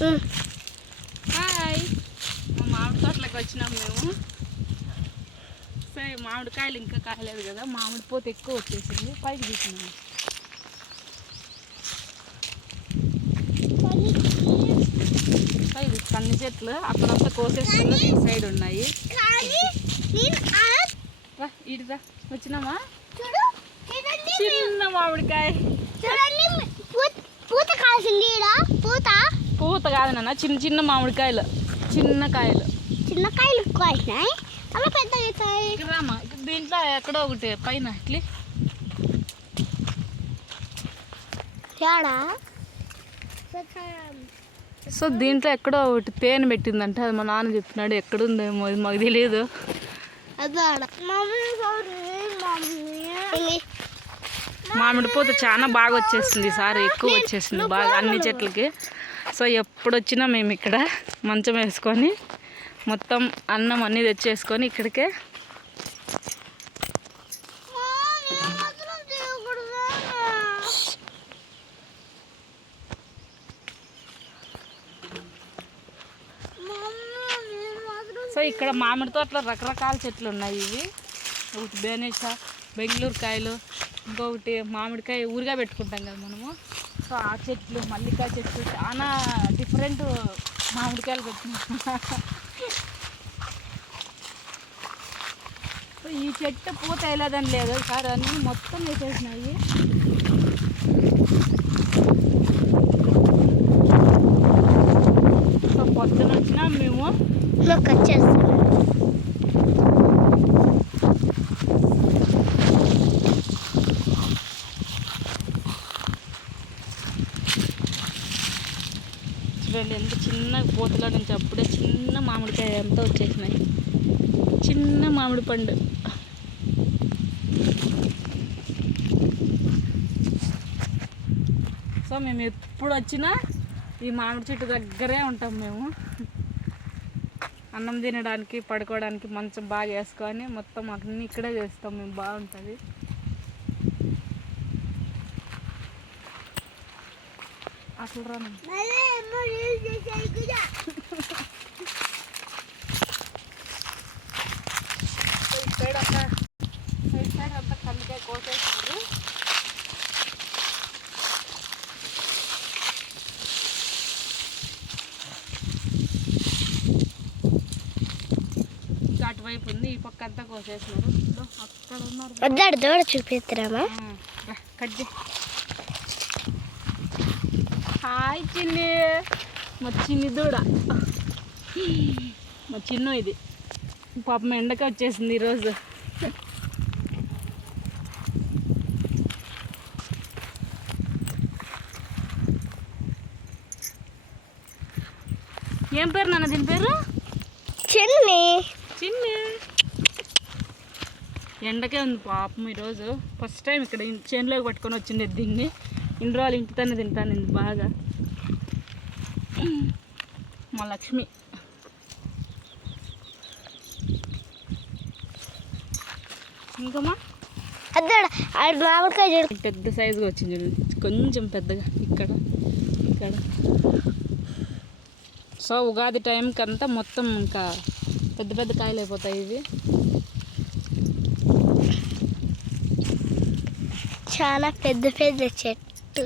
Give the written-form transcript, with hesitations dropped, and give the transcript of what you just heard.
Hi, మా మామిడి తోటలోకి వచ్చినాం మేము. సరే, మామిడికాయలు ఇంకా కాయలేదు కదా, మామిడి పూత ఎక్కువ వచ్చేసింది, పైకి తీసుకున్నాము. కంది చెట్లు అక్కడంతా కోసేసుకున్న ఈ సైడ్ ఉన్నాయి. ఇటురా వచ్చినామా? చిన్న మామిడికాయ పూత కాదు నాన్న, చిన్న చిన్న మామిడికాయలు, చిన్న కాయలు రామా. దీంట్లో ఎక్కడో ఒకటి పైన ఇట్లీ సో దీంట్లో ఎక్కడో ఒకటి తేనె పెట్టిందంట, అది మా నాన్న చెప్పినాడు. ఎక్కడుందేమో అది మాకు తెలియదు. మామిడి పూత చాలా బాగా వచ్చేసింది ఈసారి, ఎక్కువ వచ్చేసింది బాగా అన్ని చెట్లకి. సో ఎప్పుడు వచ్చినా మేము ఇక్కడ మంచం వేసుకొని మొత్తం అన్నం అన్నీ తెచ్చేసుకొని ఇక్కడికే సో ఇక్కడ మామిడి తోటలో రకరకాల చెట్లు ఉన్నాయి. ఇవి ఒకటి బేనేసా, బెంగళూరు కాయలు, ఇంకొకటి మామిడికాయ ఊరిగా పెట్టుకుంటాం కదా మనము. సో ఆ చెట్లు, మల్లికాయ చెట్లు, చాలా డిఫరెంట్ మామిడికాయలు పెట్టినా. సో ఈ చెట్టు పూత వేయలేదని లేదు సార్, అన్నీ మొత్తం వేసేసినాయి. సో పొద్దున వచ్చినా మేము చూడండి ఎంత చిన్న పూతలో నుంచి అప్పుడే చిన్న మామిడికాయ అంతా వచ్చేసినాయి. చిన్న మామిడి పండు. సో మేము ఎప్పుడు వచ్చినా ఈ మామిడి చెట్టు దగ్గరే ఉంటాం. మేము అన్నం తినడానికి, పడుకోవడానికి మంచం బాగా వేసుకొని మొత్తం అన్నీ ఇక్కడే చేస్తాం మేము. బాగుంటుంది. అసలు రా సైడ్ అంతా కందికాయ కోసేసినారు. అటువైపు ఉంది, ఈ పక్క అంతా కోసేసినారు. అక్కడ ఉన్నారు. దూడ చూపిస్తారా? కట్ చేయి. హాయ్ చిన్ని, మా చిన్ని దూడ, మా చిన్ను. ఇది పాపం ఎండక వచ్చేసింది ఈరోజు. ఏం పేరు నాన్న దీని పేరు? చిన్ని. చిన్ని ఎండకే ఉంది పాపం ఈరోజు. ఫస్ట్ టైం ఇక్కడ చేనులోకి పట్టుకొని వచ్చింది దీన్ని. ఇన్ని రోజులు ఇంటితోనే తింటాను బాగా. మా లక్ష్మి. ఇంకమ్మా పెద్ద సైజుగా వచ్చింది కొంచెం పెద్దగా ఇక్కడ. సో ఉగాది టైంకి అంతా మొత్తం ఇంకా పెద్ద పెద్ద కాయలు అయిపోతాయి ఇవి. చాలా పెద్ద పెద్ద చెట్టు.